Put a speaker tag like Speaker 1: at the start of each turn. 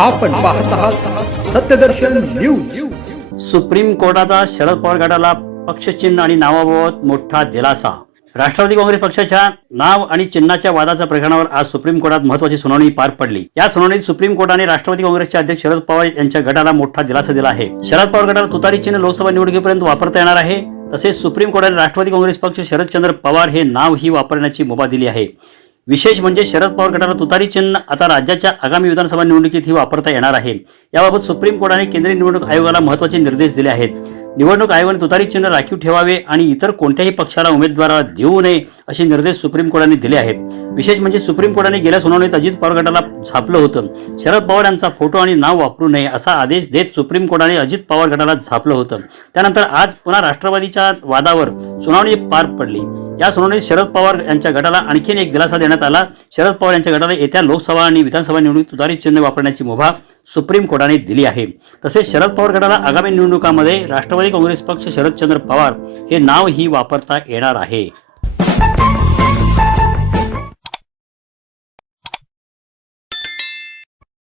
Speaker 1: आपण पाहत आहात सत्यदर्शन न्यूज.
Speaker 2: सुप्रीम कोर्टाचा शरद पवार गटाला पक्षचिन्ह आणि नावाबाबत मोठा दिलासा. राष्ट्रवादी काँग्रेस पक्षाच्या नाव आणि चिन्हाच्या वादाच्या प्रकरणावर आज सुप्रीम कोर्टात महत्वाची सुनावणी पार पडली. या सुनावणीत सुप्रीम कोर्टाने राष्ट्रवादी काँग्रेसचे अध्यक्ष शरद पवार यांच्या गटाला मोठा दिलासा दिला आहे. शरद पवार गटाला तुतारी चिन्ह लोकसभा निवडणुकीपर्यंत वापरता येणार आहे. तसेच सुप्रीम कोर्टाने राष्ट्रवादी काँग्रेस पक्ष शरदचंद्र पवार हे नाव ही वापरण्याची मुभा दिली आहे. विशेष म्हणजे शरद पवार गटाला तुतारी चिन्ह आता राज्याच्या आगामी विधानसभा निवडणुकीत ही वापरता येणार आहे. याबाबत सुप्रीम कोर्टाने केंद्रीय निवडणूक आयोगाला महत्त्वाचे निर्देश दिले आहेत. निवडणूक आयोगाने तुतारी चिन्ह राखीव ठेवावे आणि इतर कोणत्याही पक्षाला उमेदवाराला देऊ नये असे निर्देश सुप्रीम कोर्टाने दिले आहेत. विशेष म्हणजे सुप्रीम कोर्टाने गेल्या सुनावणीत अजित पवार गटाला झापलं होतं. शरद पवार यांचा फोटो आणि नाव वापरू नये असा आदेश देत सुप्रीम कोर्टाने अजित पवार गटाला झापलं होतं. त्यानंतर आज पुन्हा राष्ट्रवादीच्या वादावर सुनावणी पार पडली. या सुनावणीत शरद पवार यांच्या गटाला आणखीन एक दिलासा देण्यात आला. शरद पवार यांच्या गटाला येत्या लोकसभा आणि विधानसभा निवडणुकीत तुतारी चिन्ह वापरण्याची मुभा सुप्रीम कोर्टाने दिली आहे. तसेच शरद पवार गटाला आगामी निवडणुकामध्ये राष्ट्रवादी काँग्रेस पक्ष शरदचंद्र पवार हे नाव ही वापरता येणार आहे.